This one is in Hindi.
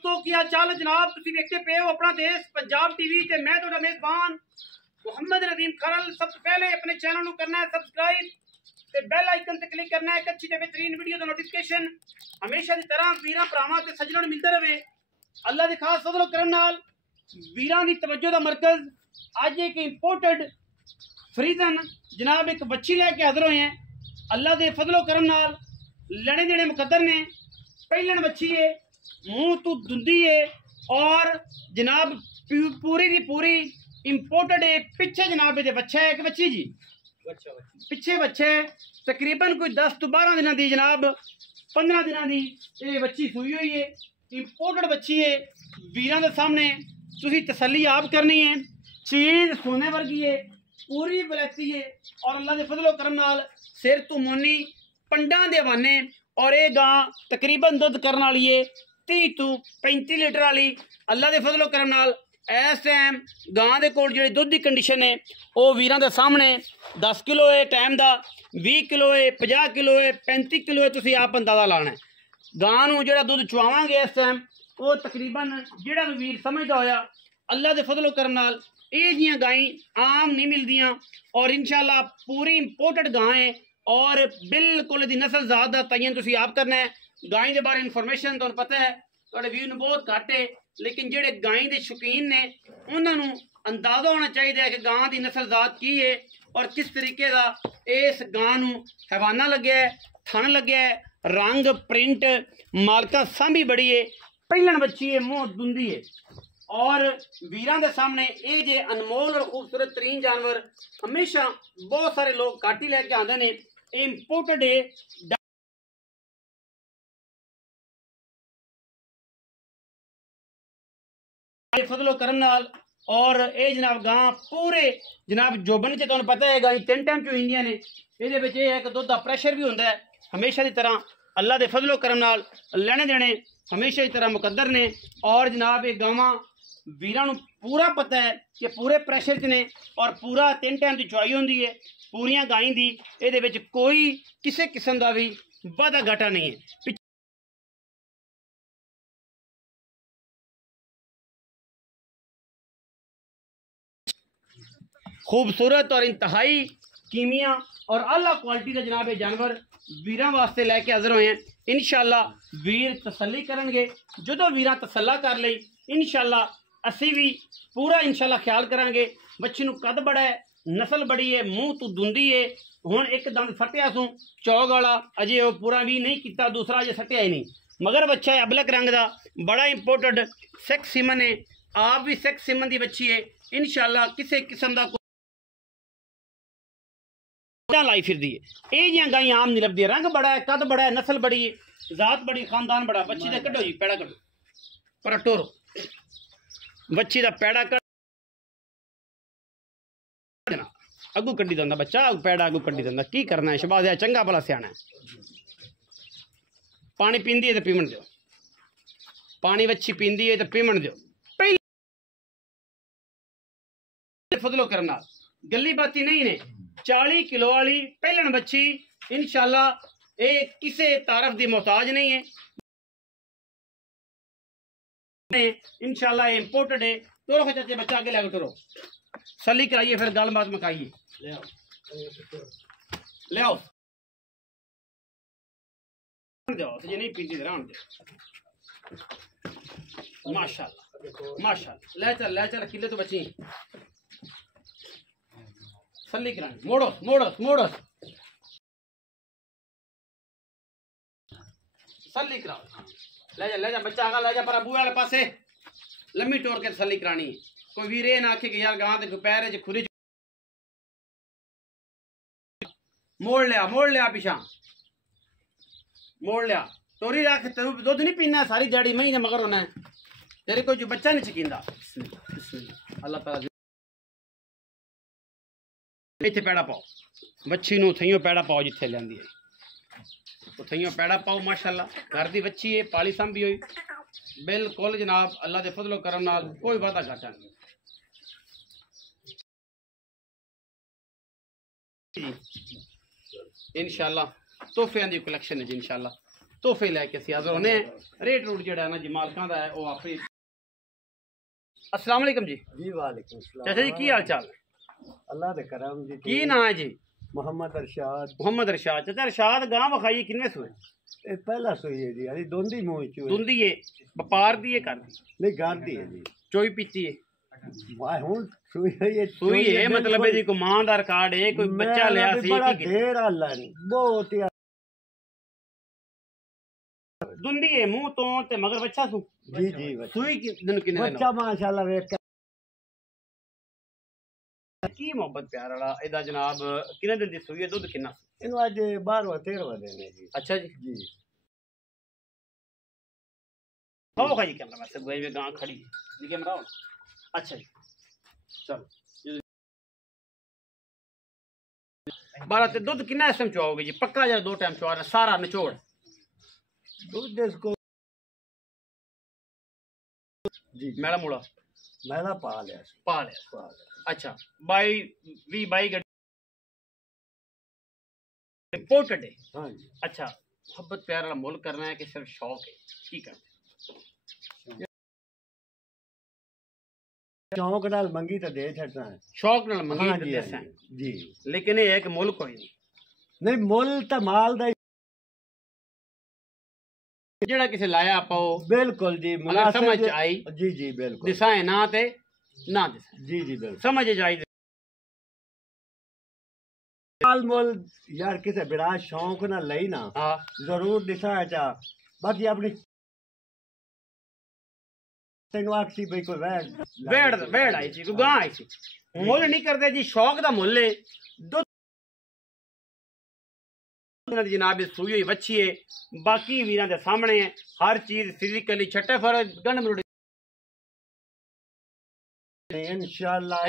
दोस्तों की हाल चाल जनाब तुसी देखते पे हो अपना देश पंजाब टीवी ते मैं तुहाडा मेजबान मोहम्मद नदीम खरल। सबसे पहले अपने चैनल को करना है सब्सक्राइब ते बेल आइकन ते क्लिक करना है। एक अच्छी ते बेहतरीन वीडियो दा नोटिफिकेशन हमेशा की तरह वीरां भरावां ते सज्जणां नूं मिलदा रहे। अल्लाह दे खास फजल करम नाल वीरां दी तवज्जो दा मरकज अज एक इंपोर्टेड फ्रीजन जनाब एक बच्ची लैके हाजिर होए हैं। अल्लाह दे फजलो करम नाल लैने देने मुकद्दर ने। पहलन बच्ची है, मुंह तो धुंधी है और जनाब पूरी दी पूरी इंपोर्टेड है। पिछे जनाब ये बच्चा है कि बच्ची जी पिछे बच्चा है तकरीबन कोई 10 तो 12 दिनों की जनाब 15 दिनों की ये बच्ची सुई हुई है। इंपोर्टेड बच्ची है। वीरां दे सामने तुसी तसल्ली आप करनी है। चीज सोने वर्गी है, पूरी बलैती है और अल्लाह के फजलो करम नाल सिर तो मोनी पंडा दे हवाने और ये गां तकरीबन दुध करने वाली है 30 तो 35 लीटर वाली। अल्लाह के फजलो करम नाल इस टाइम गां दे कोल जिहड़ी दुध की कंडीशन है वो वीरां दे सामने 10 किलो है टाइम का, 20 किलो है, 50 किलो है, 35 किलो है। तुसीं आप अंदाजा लाना है। गां नूं जिहड़ा दुध चुवावांगे इस टाइम वो तकरीबन जिहड़ा भी वीर समझदा होया अल्लाह के फजलो करम नाल ये जियां गायें आम नहीं मिलदियां और इंशाल्लाह पूरी इंपोर्टेड गां है और बिल्कुल दी नस्ल ज़ात दा तयन तुसीं आप करना है। गायें के बारे इंफॉर्मेशन तुहानूं पता है तुहाडे व्यू नूं बहुत घट है, लेकिन जिहड़े गायें दे शौकीन ने उन्हां नूं अंदाजा होना चाहिए कि गां दी नस्ल ज़ात की है और किस तरीके दा इस गां नूं हैवाना लग्या है, थन लग्या है, रंग प्रिंट मालका सांभी बड़ी है। पहलन बच्ची है, मुंह दुंदी है और वीरां दे सामने ये जे अनमोल और खूबसूरत तरीन जानवर हमेशा बहुत सारे लोग काटी लैके आते हैं। इंपोर्टेड है फजलो करम नाल और ये जनाब गां पूरे जनाब जोबन च तुहानूं पता है गां 3 टाइम चो इंदियां ने। ये है कि दुध का प्रेशर भी होंदा है हमेशा की तरह। अल्लाह के फजलो करम नाल लैने देने हमेशा की तरह मुकद्दर ने और जनाब ये गावां वीरां नूं पूरा पता है कि पूरे प्रेशर च ने और पूरा 3 टाइम की चुआई होंदी है पूरियां गायें दी। ये विच कोई किसी किस्म का भी वाधा घाटा नहीं है। खूबसूरत और इंतहाई कीमिया और अला क्वालिटी का जनाब ये जानवर वीरां वास्ते लैके हाजिर होए हैं। इंशाअल्लाह वीर तसल्ली करनगे। जो वीरां तसल्ला कर लई इंशाअल्लाह असी भी पूरा इंशाअल्लाह ख्याल करांगे। बच्ची नूं कद बड़ा है, नस्ल बड़ी है, मुंह तो धुंधी है। हुण एक दंद सट्टिया सूं चौग वाला अजे वो पूरा भी नहीं किया, दूसरा अजे सट्टिया ही नहीं, मगर बच्चा है अबलक रंग का बड़ा इंपोर्टेड सेक्स सीमन है। आप भी सेक्स सीमन की बच्ची है। इंशाअल्लाह किसी किस्म का लाई फिर दी है। ये गायें आम नहीं लभदी। रंग बड़ा है, कद बड़ा है, नस्ल बड़ी है, जात बड़ी, खानदान बड़ा। बच्ची का कड्डो जी पैड़ा कड्डो पर टोरो बच्ची का पैड़ा कड्ड अगू कड्डी दिंदा बच्चा पैड़ा अगू कड्डी दिंदा। की करना है शबाज है चंगा भला सियाना है। पानी पींदी है तो पीवन दो, पानी बच्ची पींदी है तो पीवन दो। पहले फजलो करम नाल गली बाती नहीं ने 40 किलो वाली पहलन बच्ची इंशाअल्लाह ये किसी तारफ की मोहताज नहीं है। इंशाअल्लाह ये इंपोर्टेड है। टोरो चाचे बच्चा आगे लेकर टोरो सली कराइए फिर गल बात मकाइए। ले आओ ये नहीं पीती रहने दे। माशाअल्लाह माशाअल्लाह ले चल किले तो बच्ची सली करानी। मोड़ो मोड़ो मोड़ो सली कराओ। ले जा बच्चा आगा ले जा पर अबू वाले पासे लम्मी टोर के सली करानी। कोई वीरे ना आखे कि यार गां दे पैर च खुरी मोड़ लिया पिछा मोड़ लिया टोरी रख। तेरू दुध नहीं पीना सारी दिहाड़ी महीने मगर होना है तेरे कोई जो बच्चा नहीं चकींदा। अल्लाह ताला इत्थे पैड़ा पाओ बच्ची नूं थइयों पैड़ा पाओ जिथे लियांदी है तो थइयों पैड़ा पाओ। माशाअल्लाह घर दी बच्ची है पाली सांभी हुई बिल्कुल जनाब अल्लाह दे फजलो करम नाल कोई वादा घाटा नहीं। इंशाअल्लाह तोहफियां दी कलेक्शन है जी इंशाअल्लाह। तोहफे लैके असीं हाज़र होने रेट रूट जेड़ा ना जी मालकां दा है वो आपे। अस्सलाम वालेकुम जी। जी वालेकुम सलाम। चाचा जी की हाल चाल? अल्लाह दे करम जी। की नाम है जी? मोहम्मद अरशाद। मोहम्मद अरशाद। चाचा अरशाद गां बखाइए किनवे सूए? ये पहला सुई है जी, अरे दोंदी मुंह चू दुंदी है व्यापार दी है कर दी नहीं गांधी है जी। चोई पीती है वाह हुन सुई है ये सूई है मतलब है जी को मां दा रिकॉर्ड है कोई बच्चा लिया सी बड़ा की ढेर अल्लाह बहुत ही दुंदी है मुंह तो ते मगर बच्चा सू जी जी सूई की दिन किने बच्चा माशाल्लाह वेख की मोहब्बत प्यार वाला एदा जनाब किने दिन दी सूई है दूध किन्ना? इन आज 12वां 13वां दिन है जी। अच्छा जी जी हो भाई कैमरा वैसे गोई में गां खड़ी है कैमरा। अच्छा जी चलो 12 ते दूध किन्ना इस टाइम चुआओगे जी? पक्का या 2 टाइम चुआ सारा निचोड़ दूध इसको जी मेला मुड़ा मैला पा लिया। अच्छा 22 रिपोर्टेड है। हाँ जी। अच्छा मोहब्बत प्यार वाला मुल करना है कि सिर्फ शौक है की करना? शौक नाल मंगी तो दे छड़ना है। शौक नाल मंगी हाँ तो जी, देसां जी लेकिन ये है कि मुल कोई नहीं नहीं मुल तो माल दा जेड़ा किसे लाया पाओ बिल्कुल जी अगर समझ आई जी जी बिल्कुल दिसाए ना ते ना दिसाए जी जी बिल्कुल समझ आई माल मोल यार किसे बिरा शौक ना लई ना हाँ जरूर दिशा चा बाकी अपनी तेनु आखसी भाई कोई वेड़ आई सी गां आई सी मुल नहीं करते जी शौक दा मुल है दुध जनाब सूई हुई बच्ची है बाकी वीरां दे सामने है हर चीज फिजिकली छट्टे फर गंढ मरोड़ी इंशाल्लाह